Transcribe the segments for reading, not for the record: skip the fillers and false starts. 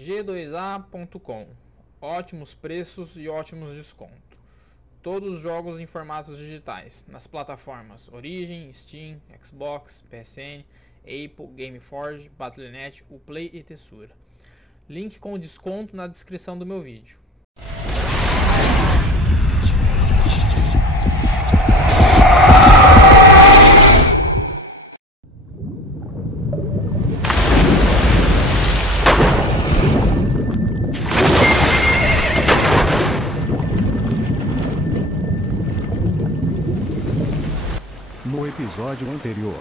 G2A.com. Ótimos preços e ótimos descontos. Todos os jogos em formatos digitais, nas plataformas Origin, Steam, Xbox, PSN, Apple, Gameforge, Battle.net, Uplay e Tessura. Link com desconto na descrição do meu vídeo. No episódio anterior.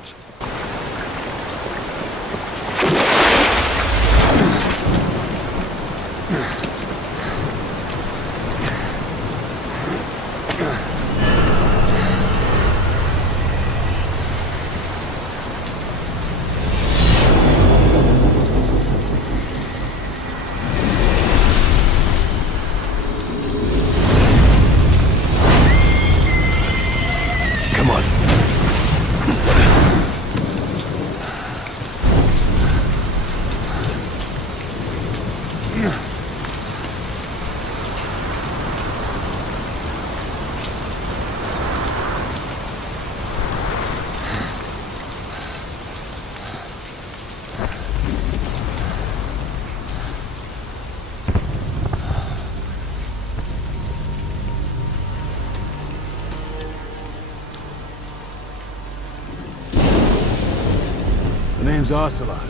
My name's Ocelot.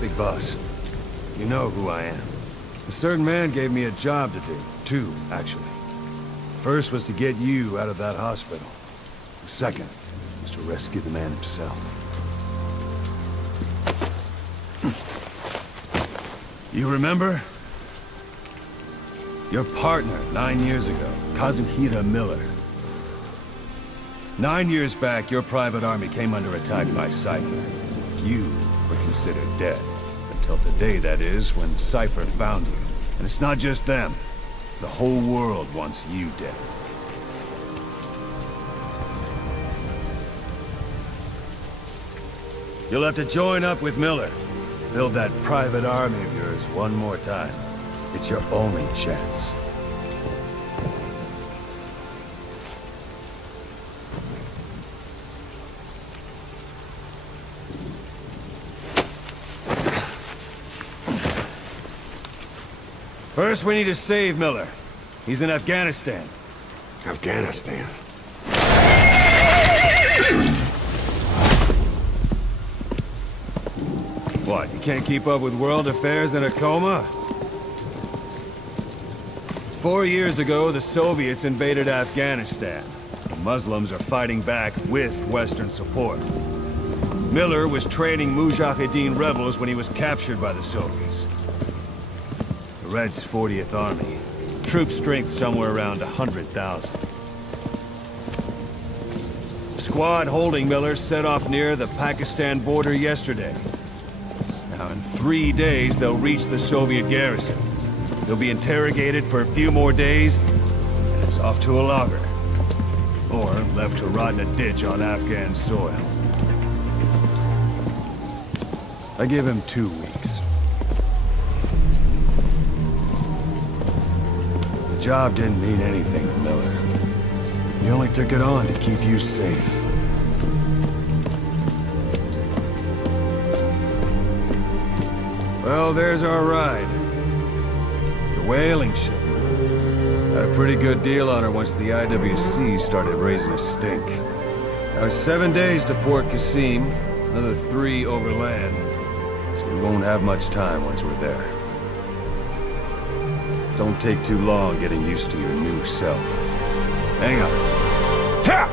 Big boss. You know who I am. A certain man gave me a job to do. Two, actually. First was to get you out of that hospital. The second was to rescue the man himself. You remember? Your partner 9 years ago, Kazuhira Miller. 9 years back, your private army came under attack by Cypher. You were considered dead. Until today, that is, when Cypher found you. And it's not just them. The whole world wants you dead. You'll have to join up with Miller. Build that private army of yours one more time. It's your only chance. First, we need to save Miller. He's in Afghanistan. Afghanistan? What, you can't keep up with world affairs in a coma? 4 years ago, the Soviets invaded Afghanistan. The Muslims are fighting back with Western support. Miller was training Mujahideen rebels when he was captured by the Soviets. The Reds' 40th Army. Troop strength somewhere around 100,000. The squad holding Miller set off near the Pakistan border yesterday. Now, in 3 days, they'll reach the Soviet garrison. They'll be interrogated for a few more days, and it's off to a lager. Or left to rot in a ditch on Afghan soil. I give him 2 weeks. The job didn't mean anything to Miller. He only took it on to keep you safe. Well, there's our ride. It's a whaling ship. Had a pretty good deal on her once the IWC started raising a stink. Now it's 7 days to Port Qasim, another 3 overland. So we won't have much time once we're there. Don't take too long getting used to your new self. Hang on. Ha!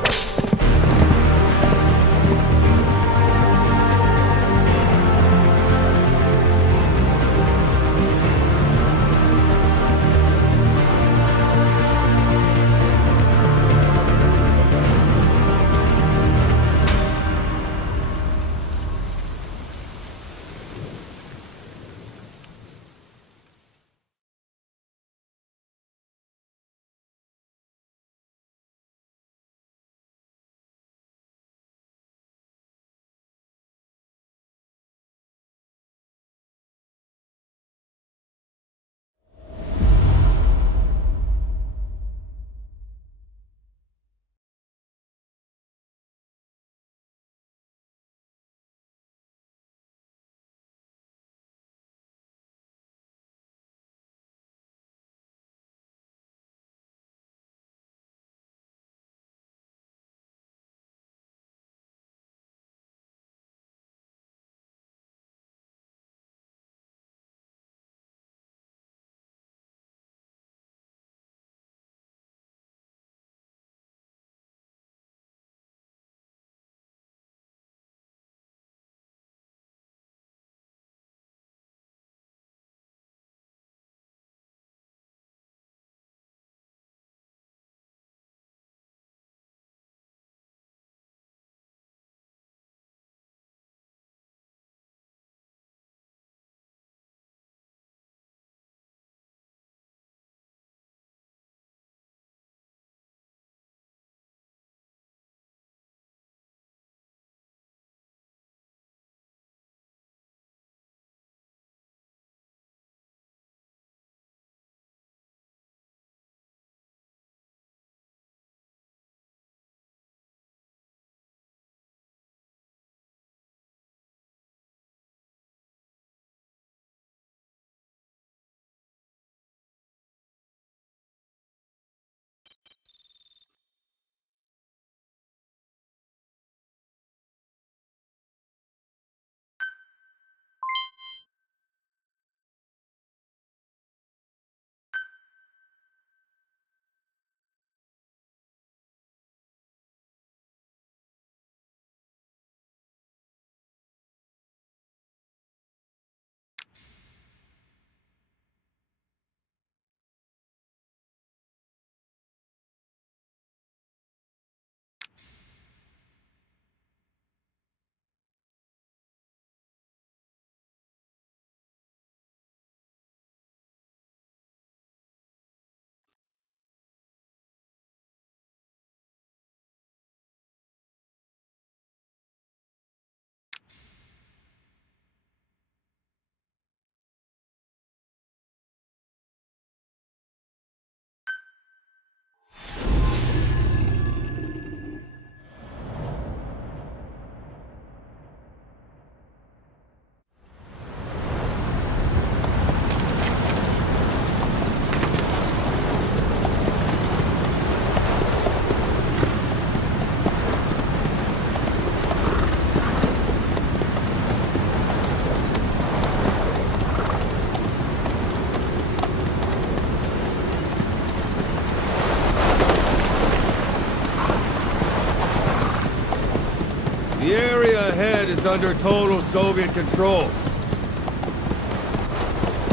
under total Soviet control.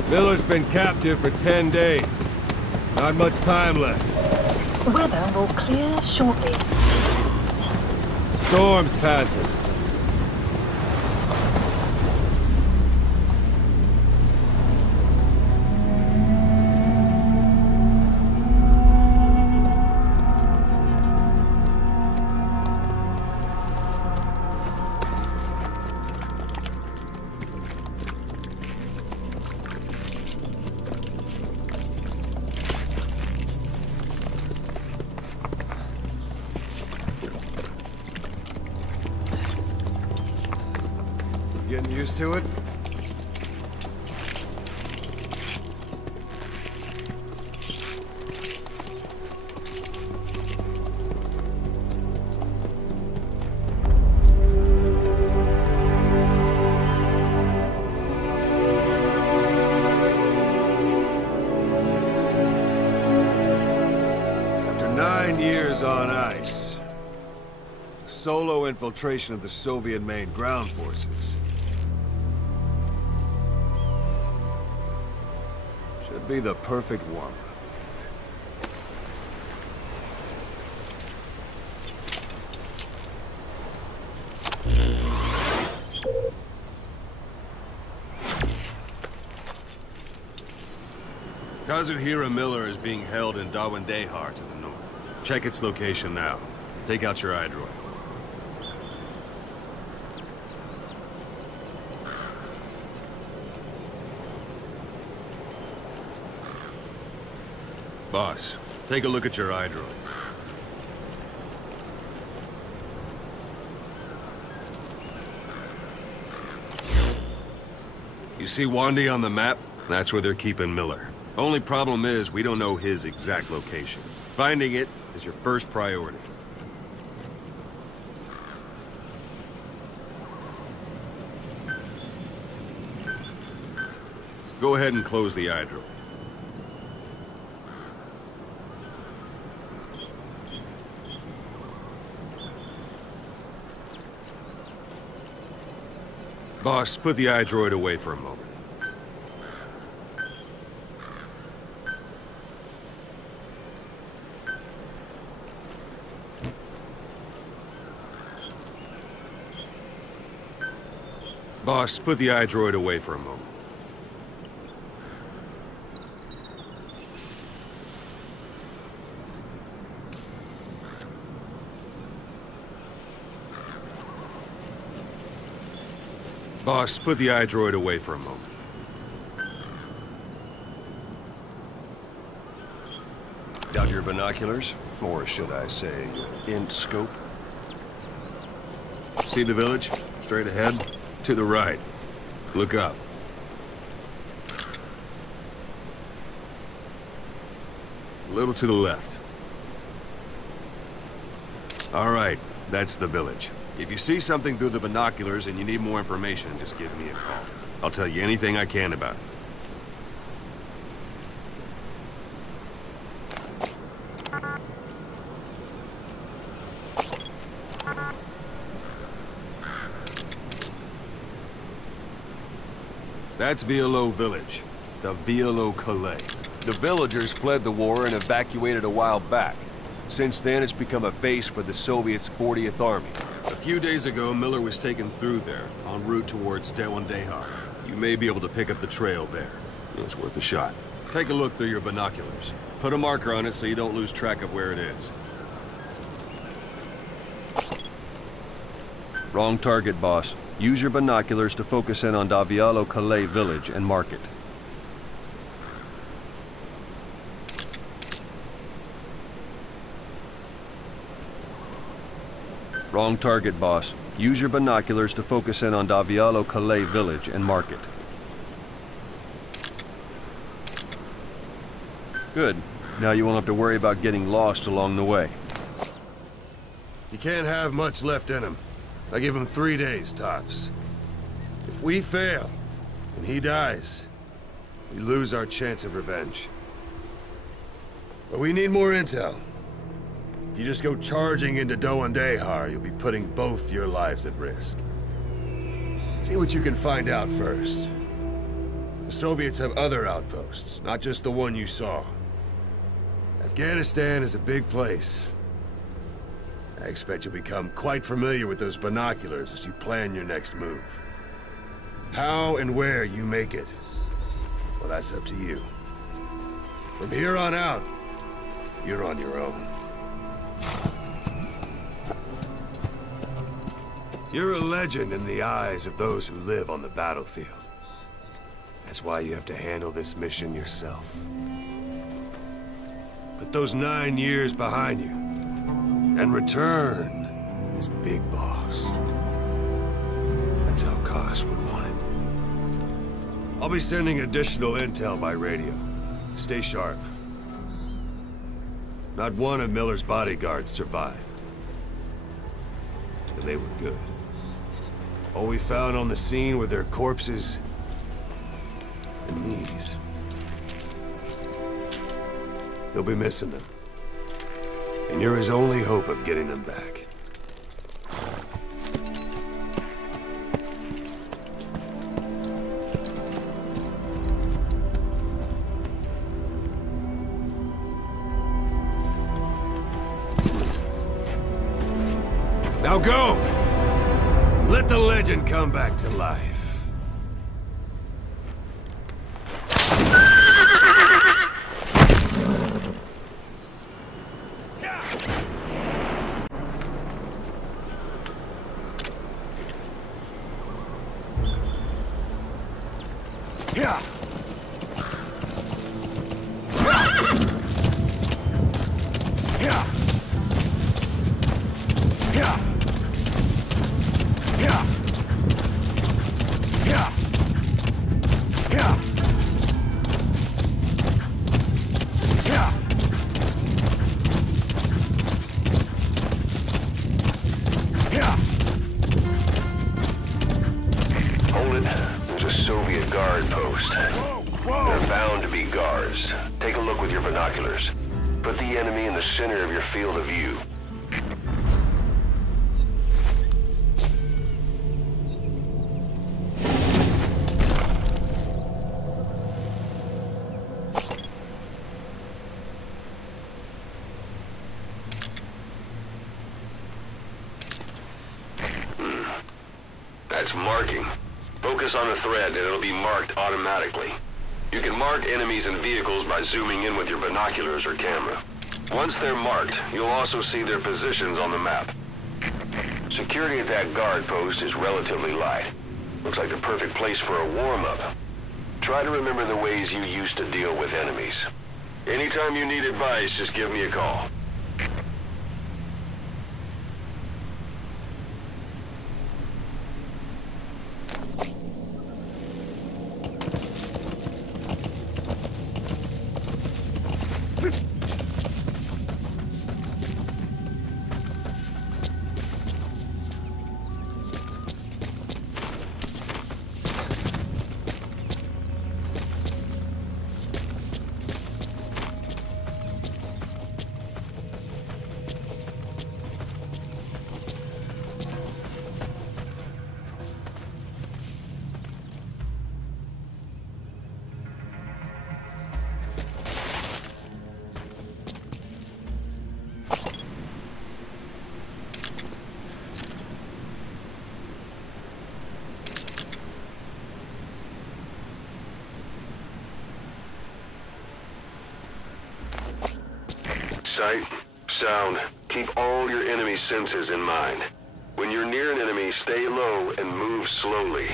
Miller's been captive for 10 days. Not much time left. Weather will clear shortly. Storm's passing. Getting used to it? After 9 years on ice, solo infiltration of the Soviet main ground forces. Should be the perfect warm-up. Kazuhira Miller is being held in Dawandehar to the north. Check its location now. Take out your iDroid. Boss, take a look at your iDroid. You see Wandy on the map? That's where they're keeping Miller. Only problem is, we don't know his exact location. Finding it is your first priority. Go ahead and close the iDroid. Boss, put the iDroid away for a moment. Boss, put the iDroid away for a moment. Boss, put the iDroid away for a moment. Got your binoculars? Or should I say, your int scope? See the village? Straight ahead? To the right. Look up. A little to the left. All right, that's the village. If you see something through the binoculars and you need more information, just give me a call. I'll tell you anything I can about it. That's Violo Village, the Violo Calais. The villagers fled the war and evacuated a while back. Since then, it's become a base for the Soviets' 40th Army. A few days ago, Miller was taken through there, en route towards Dawandehar. You may be able to pick up the trail there. It's worth a shot. Take a look through your binoculars. Put a marker on it so you don't lose track of where it is. Wrong target, boss. Use your binoculars to focus in on Davialo Calais village and mark it. Wrong target, boss. Use your binoculars to focus in on Davialo Calais village and mark it. Good. Now you won't have to worry about getting lost along the way. You can't have much left in him. I give him 3 days, tops. If we fail, and he dies, we lose our chance of revenge. But we need more intel. If you just go charging into Dawandehar, you'll be putting both your lives at risk. See what you can find out first. The Soviets have other outposts, not just the one you saw. Afghanistan is a big place. I expect you'll become quite familiar with those binoculars as you plan your next move. How and where you make it, well, that's up to you. From here on out, you're on your own. You're a legend in the eyes of those who live on the battlefield. That's why you have to handle this mission yourself. Put those 9 years behind you, and return as Big Boss. That's how Koss would want it. I'll be sending additional intel by radio. Stay sharp. Not one of Miller's bodyguards survived. And they were good. All we found on the scene were their corpses and these. You'll be missing them. And you're his only hope of getting them back. Now go! Let the legend come back to life. Yeah. Soviet guard post. They're bound to be guards. Take a look with your binoculars. Put the enemy in the center of your field of view. That's marking. Focus on the thread and it'll be marked automatically. You can mark enemies and vehicles by zooming in with your binoculars or camera. Once they're marked, you'll also see their positions on the map. Security at that guard post is relatively light. Looks like the perfect place for a warm-up. Try to remember the ways you used to deal with enemies. Anytime you need advice, just give me a call. Sight, sound, keep all your enemy senses in mind. When you're near an enemy, stay low and move slowly.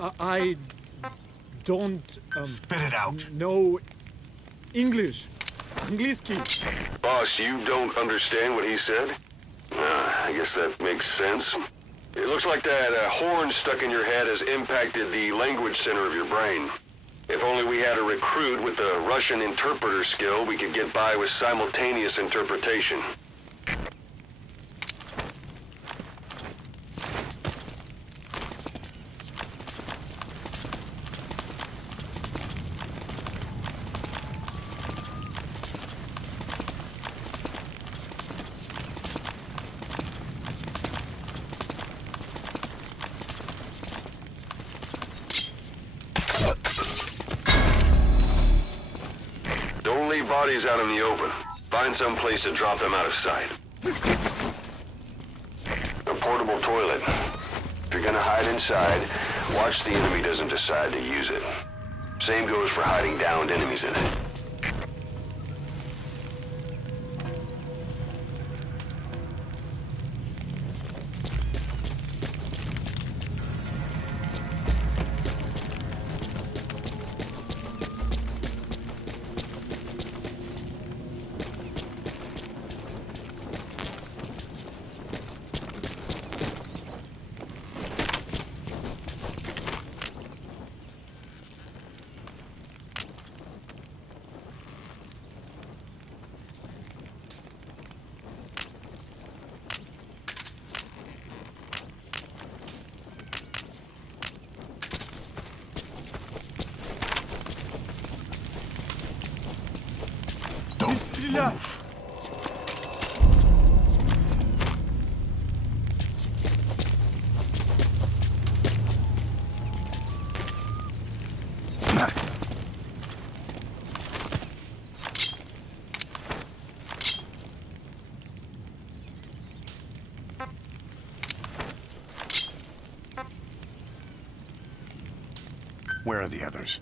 I don't Spit it out. know English. Angliski. Boss, you don't understand what he said? I guess that makes sense. It looks like that horn stuck in your head has impacted the language center of your brain. If only we had a recruit with the Russian interpreter skill, we could get by with simultaneous interpretation. Bodies out in the open. Find some place to drop them out of sight. A portable toilet. If you're gonna hide inside, watch the enemy doesn't decide to use it. Same goes for hiding downed enemies in it. Where are the others?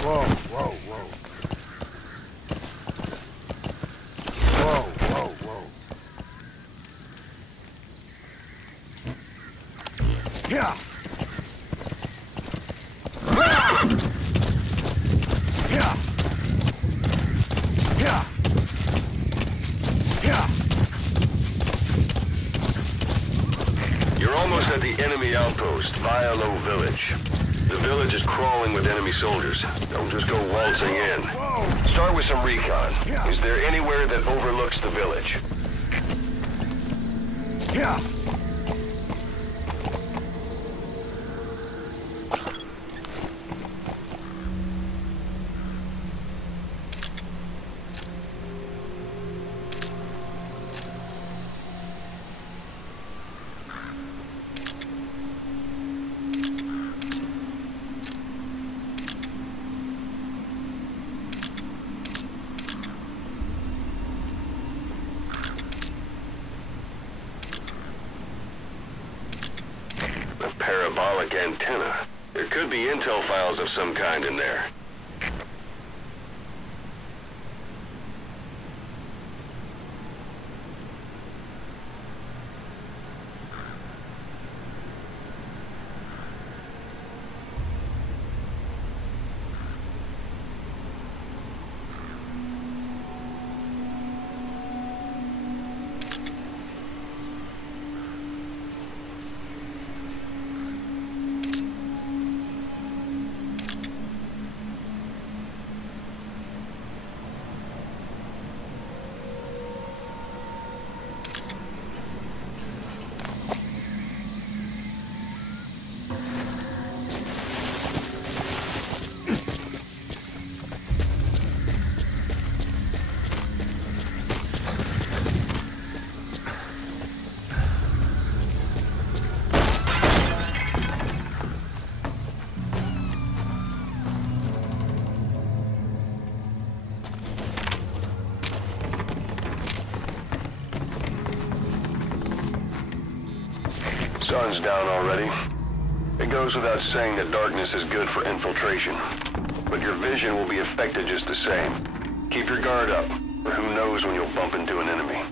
Whoa, whoa, whoa. Whoa, whoa, whoa. Yeah. Yeah. Yeah. Yeah. You're almost at the enemy outpost, Vialo Village. The village is crawling with enemy soldiers. Don't just go waltzing in. Start with some recon. Is there anywhere that overlooks the village? Yeah. Parabolic antenna. There could be intel files of some kind in there. Sun's down already. It goes without saying that darkness is good for infiltration. But your vision will be affected just the same. Keep your guard up, or who knows when you'll bump into an enemy.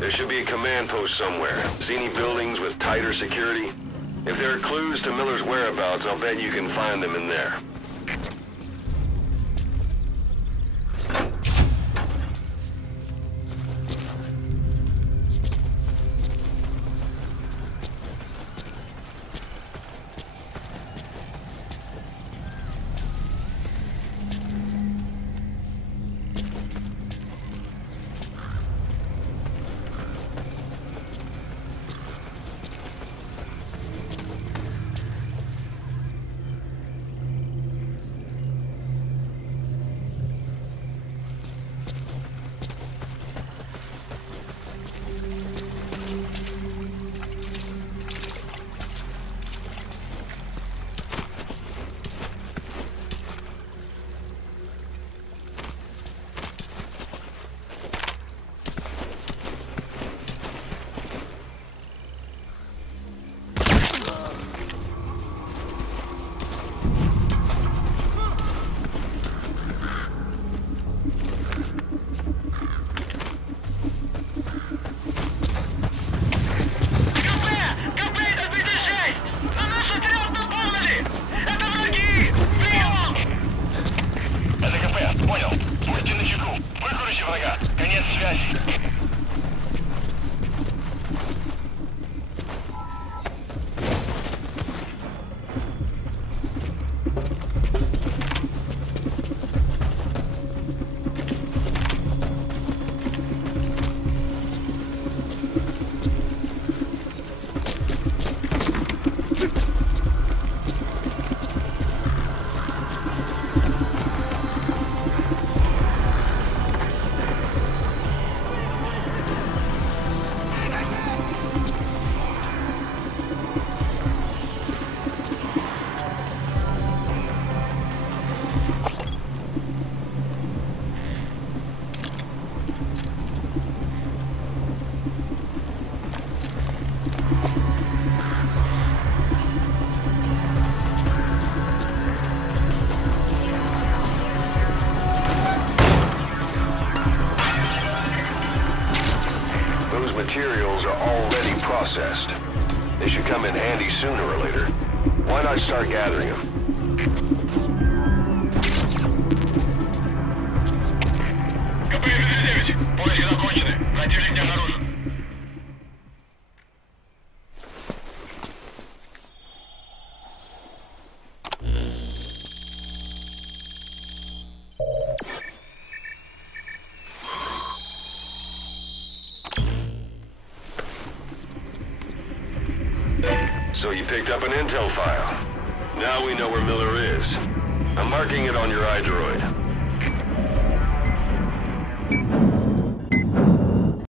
There should be a command post somewhere. See any buildings with tighter security? If there are clues to Miller's whereabouts, I'll bet you can find them in there. Materials are already processed. They should come in handy sooner or later. Why not start gathering them? Поиски закончены. Противник не обнаружен. So you picked up an intel file. Now we know where Miller is. I'm marking it on your iDroid.